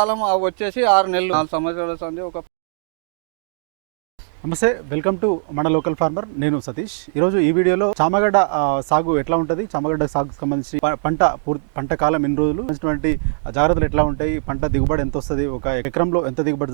కాలం వచ్చేసి 6 నెలలు 4 సంవత్సరాల సంది ఒక. నమస్తే, వెల్కమ్ టు మన లోకల్ ఫార్మర్. నేను సతీష్. ఈరోజు ఈ వీడియోలో చామగడ్డ సాగు ఎట్లా ఉంటుంది, చామగడ్డ సాగుకు సంబంధించి పంట కాలం ఎన్ని రోజులు, జాగ్రత్తలు ఎట్లా ఉంటాయి, పంట దిగుబడి ఎంత వస్తుంది, ఒక ఎకరంలో ఎంత దిగుబడి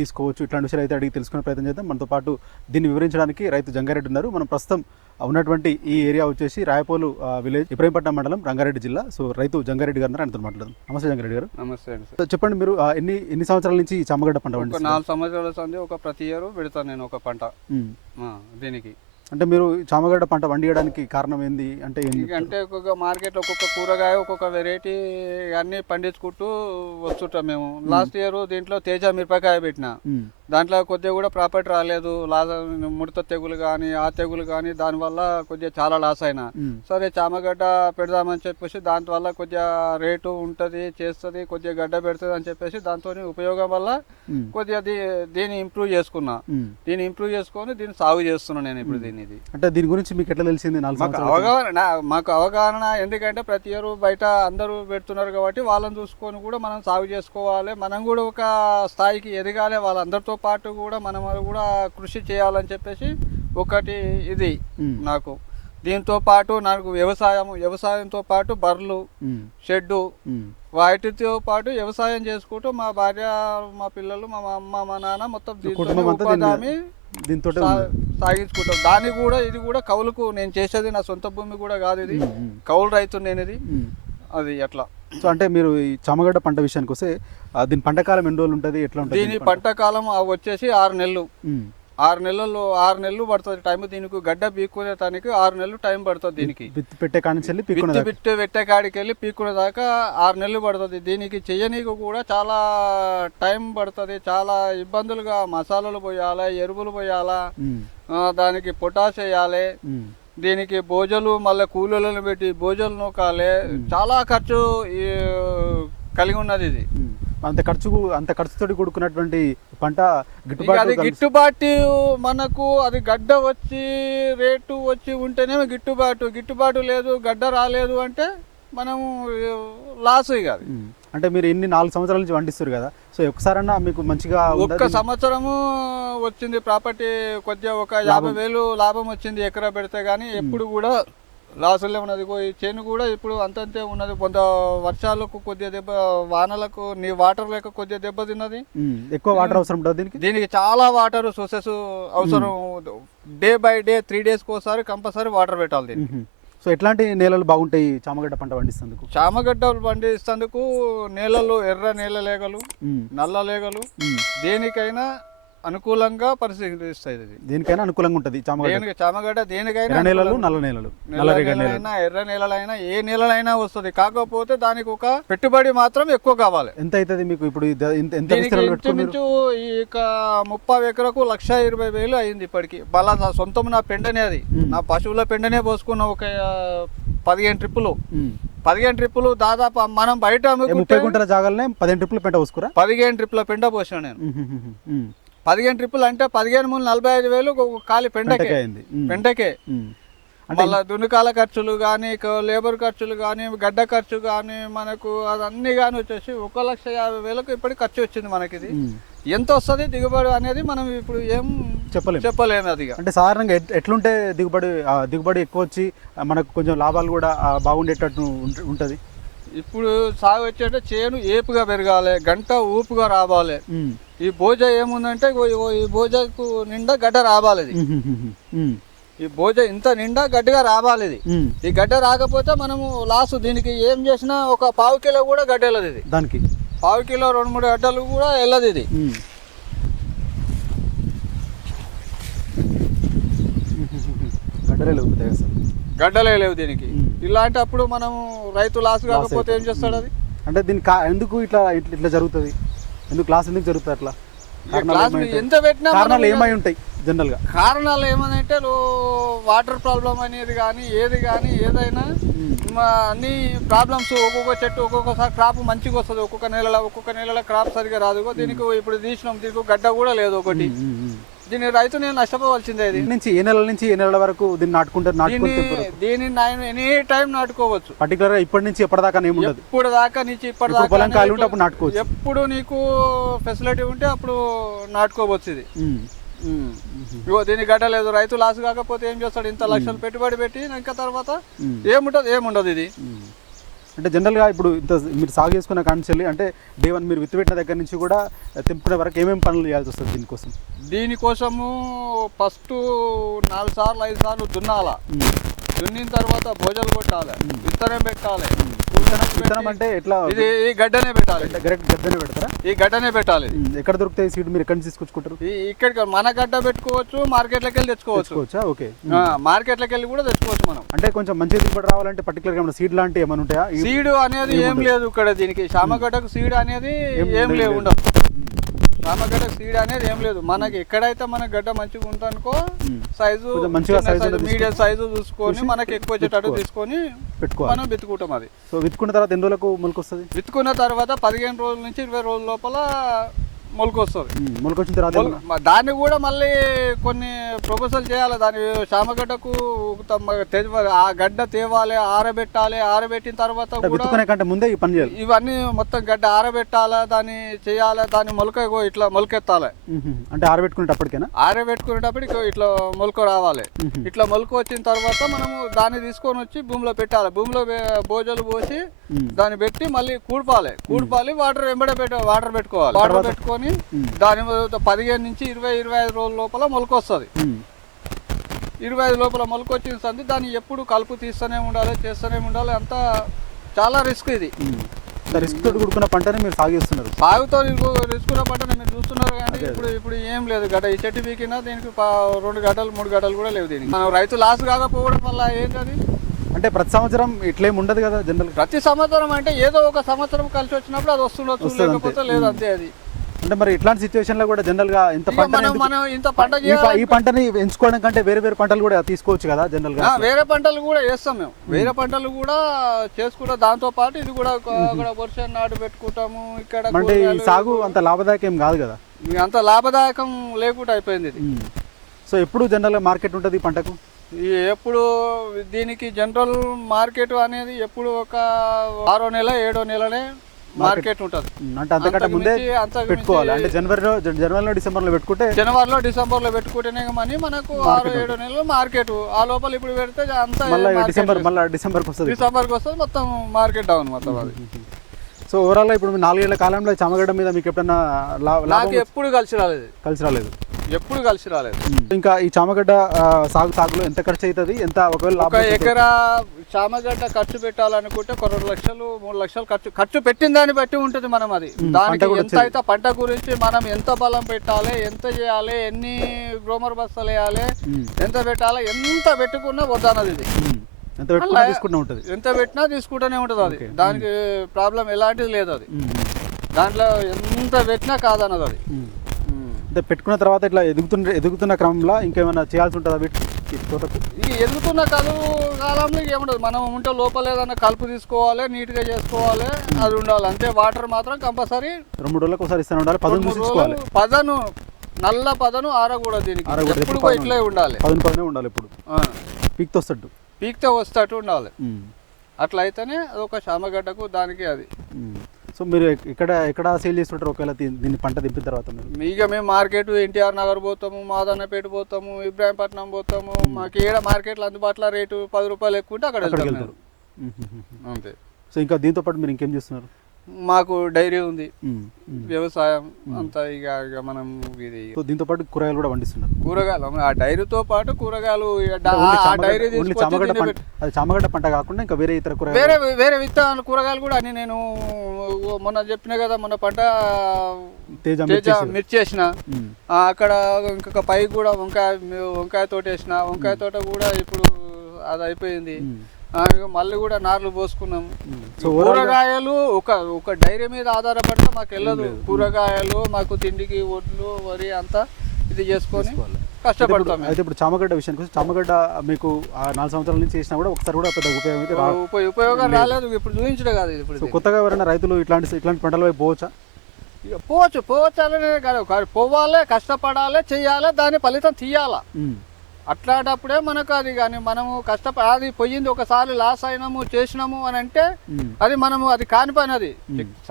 తీసుకోవచ్చు, ఇట్లాంటి విషయాలు అయితే అడిగి తెలుసుకునే ప్రయత్నం చేద్దాం. మనతో పాటు దీన్ని వివరించడానికి రైతు జంగారెడ్డి ఉన్నారు. మనం ప్రస్తుతం ఉన్నటువంటి ఈ ఏరియా వచ్చేసి రాయపోలు విలేజ్, ఇబ్రహీంపట్నం మండలం, రంగారెడ్డి జిల్లా. సో రైతు జంగారెడ్డి గారు ఆయనతో మాట్లాడదాం. నమస్తే జంగారెడ్డి గారు. నమస్తే అండి. సో చెప్పండి, మీరు ఎన్ని సంవత్సరాల నుంచి చామగడ్డ పంట ఒక 4 సంవత్సరాల సంది ఒక ప్రతి ఇయర్ పెడతాను నేను ఒక పంట దీనికి. అంటే మీరు చామగడ్డ పంట వండియడానికి కారణం ఏంది అంటే? అంటే ఒక్కొక్క మార్కెట్లో ఒక్కొక్క కూరగాయ ఒక్కొక్క వెరైటీ అన్ని పండించుకుంటూ వస్తుంటాం మేము. లాస్ట్ ఇయర్ దీంట్లో తేజ మిరపకాయ పెట్టిన, దాంట్లో కొద్దిగా కూడా ప్రాఫిట్ రాలేదు. ముడత తెగులు కానీ ఆ తెగులు కానీ దానివల్ల కొద్దిగా చాలా లాస్ అయినా. సరే చామగడ్డ పెడదామని చెప్పేసి దానివల్ల కొద్దిగా రేటు ఉంటుంది, చేస్తుంది, కొద్దిగా గడ్డ పెడుతుంది అని చెప్పేసి దాంతో ఉపయోగం వల్ల కొద్దిగా దీన్ని ఇంప్రూవ్ చేసుకున్నా. దీన్ని ఇంప్రూవ్ చేసుకొని దీన్ని సాగు చేస్తున్నాను నేను ఇప్పుడు. దీన్ని అంటే దీని గురించి మీకు ఎట్లా తెలిసింది? మాకు అవగాహన ఎందుకంటే ప్రతి ఇయర్ బయట అందరూ పెడుతున్నారు కాబట్టి వాళ్ళని చూసుకొని కూడా మనం సాగు చేసుకోవాలి, మనం కూడా ఒక స్థాయికి ఎదగాలి, వాళ్ళందరితో పాటు కూడా మనం కూడా కృషి చేయాలని చెప్పేసి ఒకటి ఇది నాకు. దీంతో పాటు నాకు వ్యవసాయంతో పాటు బర్రెలు, షెడ్డు, వాటితో పాటు వ్యవసాయం చేసుకుంటూ మా భార్య, మా పిల్లలు, మా అమ్మ, మా నాన్న మొత్తం దీంతో సాగించుకుంటాం. దాన్ని కూడా ఇది కూడా కౌలుకు నేను చేసేది, నా సొంత భూమి కూడా కాదు, ఇది కౌలు రైతు నేను ఇది. అది ఎట్లా. సో అంటే మీరు ఈ చామగడ్డ పంట విషయానికి వస్తే దీని పంట కాలం ఎన్ని రోజులు ఉంటుంది, ఎట్లా ఉంటుంది? దీని పంట కాలం వచ్చేసి 6 నెలలు. 6 నెలలు పడుతుంది టైం. దీనికి గడ్డ పీక్కునేదానికి 6 నెలలు టైం పడుతుంది. దీనికి పెట్టే పెట్టే కాడికి వెళ్ళి పీక్కునే దాకా 6 నెలలు పడుతుంది. దీనికి చెయ్యనీకి కూడా చాలా టైం పడుతుంది, చాలా ఇబ్బందులుగా. మసాలాలు పోయాలి, ఎరువులు పోయాలా, దానికి పొటాష్ వేయాలి, దీనికి భోజలు, మళ్ళీ కూలీలను పెట్టి భోజలు నూకాలి, చాలా ఖర్చు కలిగి ఉన్నది ఇది. అంత ఖర్చుతో కూడుకున్నటువంటి పంట గిట్టుబాటు మనకు. అది గడ్డ వచ్చి రేటు వచ్చి ఉంటేనే గిట్టుబాటు లేదు, గడ్డ రాలేదు అంటే మనము లాస్ కాదు. అంటే మీరు ఎన్ని 4 సంవత్సరాల నుంచి పండిస్తారు కదా, సో ఒకసారన్నా మీకు మంచిగా ఒక్క సంవత్సరము వచ్చింది ప్రాపర్టీ, కొద్దిగా ఒక 50,000 లాభం వచ్చింది ఎకరా పెడితే. కానీ ఎప్పుడు కూడా లాసులే ఉన్నది. ఈ చేను కూడా ఇప్పుడు అంతంతే ఉన్నది. కొంత వర్షాలకు కొద్దిగా దెబ్బ, వానలకు వాటర్ లేక కొద్దిగా దెబ్బ తిన్నది. ఎక్కువ వాటర్ అవసరం ఉంటుంది దీనికి చాలా వాటర్ సోర్సెస్ అవసరం. డే బై డే 3 డేస్కి ఒకసారి కంపల్సరీ వాటర్ పెట్టాలి దీనికి. సో ఎట్లాంటి నేలలు బాగుంటాయి చామగడ్డ పంట పండిస్తేందుకు? చామగడ్డలు పండిస్తేందుకు నేలలు ఎర్ర నేల లేగలు, నల్ల లేగలు, దేనికైనా అనుకూలంగా పరిశీలిస్తాయి. దేనికైనా అనుకూలంగా ఉంటుంది చామగడ్డ. దేనికైనా ఎర్ర నేలలు, నల్ల నేలలు, ఎర్ర నేలలైనా ఏ నేలలైనా వస్తుంది. కాకపోతే దానికి ఒక పెట్టుబడి మాత్రం ఎక్కువ కావాలి. ఎంత అవుతుంది మీకు ఇప్పుడు? ఇంచుమించు ఈ 30 ఎకరకు 1,20,000 అయింది ఇప్పటికి. బలా సొంతం నా పెండనే, అది నా పశువుల పెండనే పోసుకున్న ఒక 15 ట్రిప్పులు. 15 ట్రిప్పులు దాదాపు మనం బయట 30 గుంటల జాగాలనే 15 ట్రిప్పుల పెంట పోసుకురా? 15 ట్రిప్పుల పెండ పోసిన నేను. 15 ట్రిప్పులు అంటే 15 మూడు 45,000 ఖాళీ పెండకే. మళ్ళీ దున్నుకాల ఖర్చులు కానీ, లేబర్ ఖర్చులు కానీ, గడ్డ ఖర్చు కానీ, మనకు అదన్నీ కానీ వచ్చేసి 1,50,000 ఇప్పటికి ఖర్చు వచ్చింది మనకి. ఇది ఎంత వస్తుంది దిగుబడి అనేది మనం ఇప్పుడు ఏం చెప్పలేము. అది అంటే సాధారణంగా ఎట్లుంటే దిగుబడి ఎక్కువ వచ్చి మనకు కొంచెం లాభాలు కూడా బాగుండేటట్టు ఉంటుంది? ఇప్పుడు సాగు వచ్చేటే చేను ఏపుగా పెరగాలి, గంట ఊపుగా రావాలి. ఈ భోజ ఏముందంటే ఈ భోజకు నిండా గడ్డ రావాలి. ఈ భోజ ఇంత నిండా గడ్డగా రావాలి. ఇది ఈ గడ్డ రాకపోతే మనము లాస్. దీనికి ఏం చేసినా ఒక 1/2 కిలో కూడా గడ్డ వెళ్ళదు. ఇది దానికి 1/2 కిలో 2-3 గడ్డలు కూడా వెళ్ళదు. ఇది గడ్డలే లేవు దీనికి. ఇలాంటప్పుడు మనం రైతు లాస్ కాకపోతే ఏం చేస్తాడు? అది అంటే దీనికి ఎందుకు ఇట్లా జరుగుతుంది? ఎందుకు లాస్ ఎందుకు జరుగుతుంది? అట్లా ఎంత పెట్టినా కారణాలు ఏమై ఉంటాయి జనరల్ గా? కారణాలు ఏమనంటే వాటర్ ప్రాబ్లం అనేది కానీ ఏదైనా అన్ని ప్రాబ్లమ్స్. ఒక్కొక్క చెట్టు ఒక్కొక్కసారి క్రాప్ మంచిగా వస్తుంది, ఒక్కొక్క నెలలో క్రాప్ సరిగా రాదు. దీనికి ఇప్పుడు తీసినాం, దీనికి గడ్డ కూడా లేదు ఒకటి. దీని రైతు నేను నష్టపోవాల్సిందే. ఇది నుంచి ఏ నెలల నుంచి ఏ నెలల వరకు దీన్ని నాటుకుంటారు? దీన్ని ఎనీ టైం నాటుకోవచ్చు. పర్టికులర్ గా ఇప్పటి నుంచి ఎప్పటిదాకా ఏముండదు. ఇప్పుడు దాకా నుంచి ఇప్పటిదాకా పొలం ఖాళీ ఉంటే అప్పుడు నాటుకోవచ్చు. ఎప్పుడు నీకు ఫెసిలిటీ ఉంటే అప్పుడు నాటుకోవచ్చు. ఇది ఇగో దీనికి గడ్డ లేదు. రైతు లాస్ కాకపోతే ఏం చేస్తాడు? ఇంత లక్షలు పెట్టుబడి పెట్టి ఇంకా తర్వాత ఏముండదు ఇది. అంటే జనరల్గా ఇప్పుడు ఇంత మీరు సాగు చేసుకున్న కాన్సెల్లి అంటే డే 1 మీరు విత్తుపెట్టిన దగ్గర నుంచి కూడా తెంపుకునే వరకు ఏమేమి పనులు చేయాల్సి వస్తుంది దీనికోసం? దీనికోసము ఫస్ట్ 4 సార్లు 5 సార్లు దున్నాల. దున్నిన తర్వాత భోజనం కొట్టాలి, విత్తనం పెట్టాలి. విత్తనం అంటే ఎట్లా? ఇది ఈ గడ్డనే పెట్టాలి. గడ్డనే పెడతారా? ఈ గడ్డనే పెట్టాలి. ఎక్కడ దొరుకుతాయి సీడ్? మీరు ఎక్కడి నుంచి తీసుకొచ్చుకుంటారు? ఇక్కడికి మన గడ్డ పెట్టుకోవచ్చు, మార్కెట్లోకి వెళ్ళి తెచ్చుకోవచ్చు. ఓకే, మార్కెట్లోకి వెళ్ళి కూడా తెచ్చుకోవచ్చు మనం. అంటే కొంచెం మంచి దిగుబడి రావాలంటే పర్టికులర్ గా సీడ్ లాంటి ఏమైనా ఉంటాయా? సీడ్ అనేది ఏం లేదు ఇక్కడ. దీనికి చామగడ్డకు సీడ్ అనేది ఏం లేవు, ఉండదు. చామగడ్డకు సీడ్ అనేది ఏం లేదు. మనకి ఎక్కడైతే మన గడ్డ మంచిగా ఉందనుకో సైజు మీడియం సైజు చూసుకొని మనకి ఎక్కువ వచ్చేటట్టు తీసుకొని పెట్టుకోవాలి. మనం విత్తుకుంటాం. అది సో విత్తుకున్న తర్వాత ఎన్ని రోజులకు మొలక వస్తుంది? విత్తుకున్న తర్వాత 15 రోజుల నుంచి 20 రోజుల లోపల మొలక వస్తుంది. మొలక వచ్చిన తర్వాత దాన్ని కూడా మళ్ళీ కొన్ని ప్రొపోజల్ చేయాలి. దాని చామగడ్డకు ఆ గడ్డ తేవాలి, ఆరబెట్టాలి. ఆరబెట్టిన తర్వాత కంటే ముందే ఈ పని చేయాలి. ఇవన్నీ మొత్తం గడ్డ ఆరబెట్టాలా, దాన్ని చేయాలి. దాన్ని మొలక ఇట్లా మొలకెత్తాలి. అంటే ఆరబెట్టుకునేటప్పటికేనా? ఆరబెట్టుకునేటప్పటికి ఇట్లా మొలక రావాలి. ఇట్లా మొలక వచ్చిన తర్వాత మనము దాన్ని తీసుకొని వచ్చి భూమిలో పెట్టాలి. భూమిలో బోజలు పోసి దాన్ని పెట్టి మళ్ళీ కూడపాలి. వాటర్ వాటర్ పెట్టుకోవాలి. వాటర్ పెట్టుకొని దాని 15 నుంచి 20-25 రోజుల లోపల మొలక వస్తుంది. 25 లోపల మొలక వచ్చిన సంది దాన్ని ఎప్పుడు కలుపు తీస్తూనే ఉండాలి, చేస్తూనే ఉండాలి. అంతా చాలా రిస్క్. ఇది రిస్క్ తోటి కూడుకున్న పంటని మీరు సాగు చేస్తున్నారు. సాగుతో రిస్క్ ఉన్న పంటని మీరు చూస్తున్నారు. కానీ ఇప్పుడు ఏం లేదు. గడ్డ ఈ చెట్టు పీకినా దీనికి 2 గడ్డలు 3 గడ్డలు కూడా లేవు. దీనికి మనం రైతు లాస్ కాకపోవడం వల్ల ఏంటది అంటే ప్రతి సంవత్సరం ఇట్లేం ఉండదు కదా జనరల్. ప్రతి సంవత్సరం అంటే ఏదో ఒక సంవత్సరం కలిసి వచ్చినప్పుడు అది వస్తుండొచ్చు, లేకపోతే లేదు, అంతే. అది అంటే మరి ఇట్లాంటి సిచ్యువేషన్ లో కూడా జనరల్ గా ఇంత పంట ఈ పంటని ఎంచుకోవడం కంటే వేరే పంటలు కూడా తీసుకోవచ్చు కదా జనరల్ గా? వేరే పంటలు కూడా వేస్తాం మేము. వేరే పంటలు కూడా చేసుకుంటాం. దాంతో పాటు ఇది కూడా వర్షం నాటు పెట్టుకుంటాము. ఇక్కడ అంటే ఈ సాగు అంత లాభదాయకం కాదు కదా? అంత లాభదాయకం లేకుండా అయిపోయింది ఇది. సో ఎప్పుడు జనరల్ గా మార్కెట్ ఉంటుంది ఈ పంటకు? ఎప్పుడు దీనికి జనరల్ మార్కెట్ అనేది ఎప్పుడు ఒక 6వ నెల 7వ నెలనే మార్కెట్ ఉంటుంది. అంటే అంతకంటే ముందే పెట్టుకోవాలి. అంటే జనవరిలో డిసెంబర్లో పెట్టుకుంటేనే కానీ మనకు 6-7 నెలలు మార్కెట్. ఆ లోపల ఇప్పుడు పెడితే అంతా డిసెంబర్కి వస్తుంది. మొత్తం మార్కెట్ డౌన్ మొత్తం. అది సో ఓవరాల్ ఇప్పుడు 4 ఏళ్ల కాలంలో చామగడ్డ మీద మీకు ఎప్పుడన్నా నాకు ఎప్పుడు కలిసి రాలేదు. ఎప్పుడు కలిసి రాలేదు. ఇంకా ఈ చామగడ్డ సాగులో ఎంత ఖర్చు అవుతుంది? ఎంత ఒకవేళ 1 ఎకరా చామగడ్డ ఖర్చు పెట్టాలనుకుంటే 2 లక్షలు 3 లక్షలు ఖర్చు పెట్టిన దాన్ని బట్టి ఉంటుంది. మనం అది దానికి ఎంత అయితే పంట గురించి మనం ఎంత బలం పెట్టాలి, ఎంత చేయాలి, ఎన్ని గ్రోమర్ బస్తాలు వేయాలి, ఎంత పెట్టాలి, ఎంత పెట్టుకున్నా వద్దన్నది. ఇది ఎంత పెట్టినా తీసుకుంటూనే ఉంటుంది. అది దానికి ప్రాబ్లం ఎలాంటిది లేదు. అది దాంట్లో ఎంత పెట్టినా కాదన్నది. అది అంటే పెట్టుకున్న తర్వాత ఇట్లా ఎదుగుతున్న క్రమంలో ఇంకేమైనా చేయాల్సి ఉంటుందా వీటి తోటకు? ఇది ఎదుగుతున్న కాలంలో ఏముండదు. మనం ఉంటే లోపల ఏదైనా కలుపు తీసుకోవాలి, నీట్గా చేసుకోవాలి, అది ఉండాలి అంతే. వాటర్ మాత్రం కంపల్సరీ 2-3 రోజులకు ఒకసారి ఇస్తూనే ఉండాలి. పదను నల్ల పదను ఆరకూడదు. దీనికి ఎప్పుడు ఇట్లే ఉండాలి. పదనే ఉండాలి. ఇప్పుడు పీక్తో వస్తట్టు ఉండాలి. అట్లా అయితేనే అదొక చామగడ్డకు దానికి అది. సో మీరు ఎక్కడ సేల్ చేస్తుంటారు ఒకవేళ దీన్ని పంట దింపిన తర్వాత? ఇక మేము మార్కెట్ ఎన్టీఆర్ నగర్ పోతాము, మాదన్నపేట పోతాము, ఇబ్రాహీంపట్నం పోతాము. మాకు ఏడ మార్కెట్లో అందుబాటులో రేటు 10 రూపాయలు ఎక్కువ ఉంటే అక్కడ వెళ్తారు అంతే. సో ఇంకా దీంతో పాటు మీరు ఇంకేం చేస్తున్నారు? మాకు డైరీ ఉంది, వ్యవసాయం అంతా. ఇక మనం ఇది దీంతో పాటు కూరగాయలు కూడా పండిస్తున్నారు. కూరగాయలు ఆ డైరీతో పాటు కూరగాయలు చామగడ్డ పంట కాకుండా ఇంకా వేరే ఇతర కూరగాయలు వేరే విత్తనాలు కూరగాయలు కూడా అన్ని నేను మొన్న చెప్పినా కదా. మొన్న పంట తేజ మిర్చి వేసిన, అక్కడ ఇంకొక పై కూడా వంకాయ తోట వేసిన. వంకాయ తోట కూడా ఇప్పుడు అది అయిపోయింది. మళ్ళీ కూడా నార్లు పోసుకున్నాము. కూరగాయలు ఒక డైరీ మీద ఆధారపడితే మాకు వెళ్ళదు. కూరగాయలు మాకు తిండికి ఒడ్లు వరి అంతా ఇది చేసుకొని కష్టపడతాం. అయితే ఇప్పుడు చామగడ్డ విషయానికి వస్తే చామగడ్డ మీకు 4 సంవత్సరాల నుంచి చేసినా కూడా ఒకసారి కూడా పెద్ద ఉపయోగం రాలేదు. ఇప్పుడు చూపించడం కాదు. ఇప్పుడు కొత్తగా ఎవరైనా రైతులు ఇట్లాంటి పంటల వైపు పోవచ్చా? ఇక పోవచ్చు అనే కాదు, పోవాలి, కష్టపడాలి, చెయ్యాలి, దాని ఫలితం తీయాలా. అట్లాంటప్పుడే మనకు అది కానీ మనము అది పోయింది ఒకసారి లాస్ అయినాము చేసినాము అని అంటే అది మనము అది కానిపోయినది.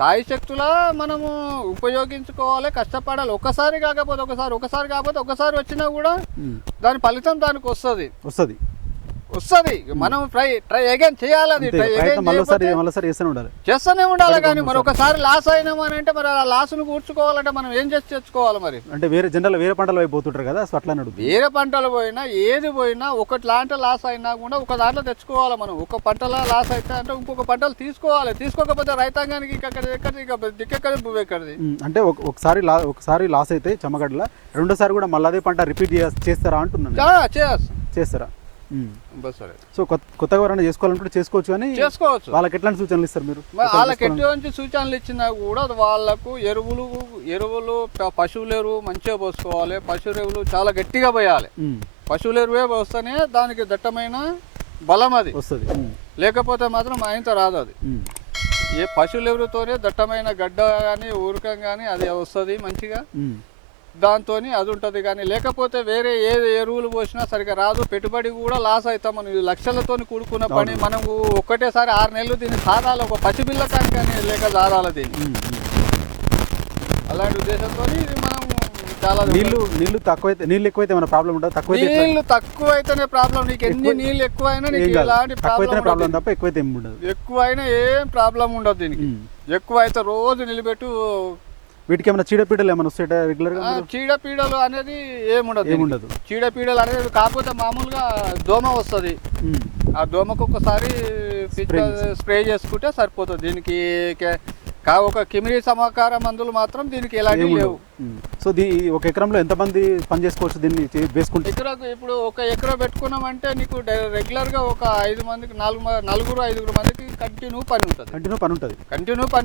సాయి శక్తుల మనము ఉపయోగించుకోవాలి, కష్టపడాలి. ఒకసారి కాకపోతే ఒకసారి వచ్చినా కూడా దాని ఫలితం దానికి వస్తుంది. మనం ట్రై అగైన్ చేయాలి. అది చేస్తూనే ఉండాలి. కానీ మరి ఒకసారి లాస్ అయినాము అని అంటే మరి ఆ లాస్ను కూర్చుకోవాలంటే మనం ఏం చేసి తెచ్చుకోవాలి మరి? అంటే వేరే పంటలు అయిపోతుంటారు కదా, అట్లా వేరే పంటలు పోయినా ఏది పోయినా ఒకట్లాంటి లాస్ అయినా కూడా ఒక దాంట్లో తెచ్చుకోవాలి. మనం ఒక పంటలో లాస్ అయితే అంటే ఇంకొక పంటలు తీసుకోవాలి. తీసుకోకపోతే రైతాంగానికి దిక్కెక్కడి పువ్వు ఎక్కడిది. అంటే ఒకసారి లాస్ అయితే చమగడ్డల రెండోసారి కూడా మళ్ళీ అదే పంట రిపీట్ చేస్తారా అంటున్నాను. చేస్తారా? సో కొత్తగా ఎవరైనా చేసుకోవాలంటే చేసుకోవచ్చు. కానీ వాళ్ళకి ఎట్లాంటి సూచనలు ఇస్తారు మీరు? వాళ్ళకి ఎటువంటి సూచనలు ఇచ్చినా కూడా వాళ్ళకు ఎరువులు పశువుల ఎరువు మంచిగా పోసుకోవాలి. పశువుల ఎరువులు చాలా గట్టిగా పోయాలి. పశువుల ఎరువే పోస్తేనే దానికి దట్టమైన బలం అది వస్తుంది. లేకపోతే మాత్రం ఆయనతో రాదు. అది ఏ పశువుల ఎరువుతోనే దట్టమైన గడ్డ కానీ ఊరకం కానీ అది వస్తుంది మంచిగా. దాంతో అది ఉంటుంది. కానీ లేకపోతే వేరే ఏ ఎరువులు పోసినా సరిగా రాదు. పెట్టుబడి కూడా లాస్ అవుతాం. మనం లక్షలతో కూడుకున్న పని మనకు ఒక్కటేసారి 6 నెలలు దీన్ని సాధాలి. ఒక పసిపిల్ల కానీ లేక సాధాలి దీన్ని. అలాంటి ఉద్దేశంతో ఇది మనం చాలా నీళ్లు ఎక్కువైతే ఏమైనా ప్రాబ్లం ఉంటుంది? నీళ్లు తక్కువైతేనే ప్రాబ్లం. నీకు ఎన్ని నీళ్ళు ఎక్కువైనా నీకు ఎలాంటి ప్రాబ్లం తప్ప ఎక్కువైతే ఏమి ఉండదు. ఎక్కువైనా ఏం ప్రాబ్లం ఉండదు దీనికి. ఎక్కువైతే రోజు నిలబెట్టు. వీటికి ఏమైనా చీడపీడలు ఏమైనా వస్తాయా రెగ్యులర్గా? చీడపీడలు అనేది ఏముండదు. చీడపీడలు అనేది కాకపోతే మామూలుగా దోమ వస్తుంది. ఆ దోమకు ఒకసారి స్ప్రే చేసుకుంటే సరిపోతుంది. దీనికి ఒక కిమిరి సమకార మందులు మాత్రం దీనికి ఎలాంటివి లేవు. సో ఒక ఎకరంలో ఎంతమంది పని చేసుకోవచ్చు దీన్ని వేసుకుంటే? ఎకరాకు ఇప్పుడు ఒక ఎకరా పెట్టుకున్నామంటే నీకు రెగ్యులర్గా ఒక 5 మందికి 4-5 మందికి కంటిన్యూ పని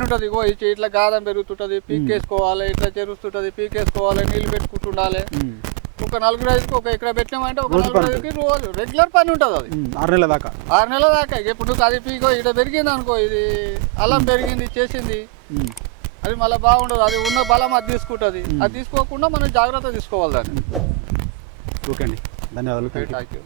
ఉంటుంది. ఇగో ఇట్లా గాదం పెరుగుతుంటది, పీకేసుకోవాలి, ఇట్లా చెరుస్తుంటది, పీకేసుకోవాలి, నీళ్ళు పెట్టుకుంటుండాలి. ఒక 4-5కి ఒక ఎకరా పెట్టినామంటే ఒక 4-5కి రోజు రెగ్యులర్ పని ఉంటుంది. అది 6 నెలల దాకా. ఇప్పుడు అది పీకో ఇక్కడ పెరిగింది అనుకో, ఇది అల్లం పెరిగింది చేసింది, అది మళ్ళీ బాగుండదు. అది ఉన్న బలం అది తీసుకుంటుంది. అది తీసుకోకుండా మనం జాగ్రత్త తీసుకోవాలి దాన్ని. ఓకే అండి, ధన్యవాదాలు. Thank you.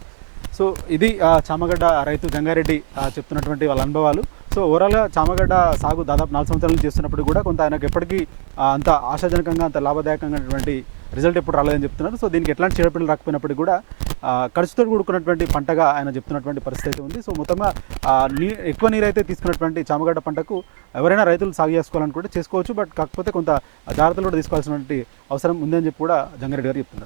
సో ఇది చామగడ్డ రైతు జంగారెడ్డి చెప్తున్నటువంటి వాళ్ళ అనుభవాలు. సో ఓవరాల్గా చామగడ్డ సాగు దాదాపు 4 సంవత్సరాలు చేస్తున్నప్పుడు కూడా కొంత ఆయనకు ఎప్పటికీ అంత ఆశాజనకంగా అంత లాభదాయకంగా రిజల్ట్ ఎప్పుడు రాలేదని చెప్తున్నారు. సో దీనికి ఎట్లాంటి చీడపీడలు రాకపోయినప్పటికీ కూడా ఖర్చుతో కూడుకున్నటువంటి పంటగా ఆయన చెప్తున్నటువంటి పరిస్థితి ఉంది. సో మొత్తంగా ఎక్కువ నీరు అయితే తీసుకున్నటువంటి చామగడ్డ పంటకు ఎవరైనా రైతులు సాగు చేసుకోవాలని కూడా చేసుకోవచ్చు. బట్ కాకపోతే కొంత జాగ్రత్తలు కూడా తీసుకోవాల్సినటువంటి అవసరం ఉందని చెప్పి కూడా జంగారెడ్డి గారు చెప్తున్నారు.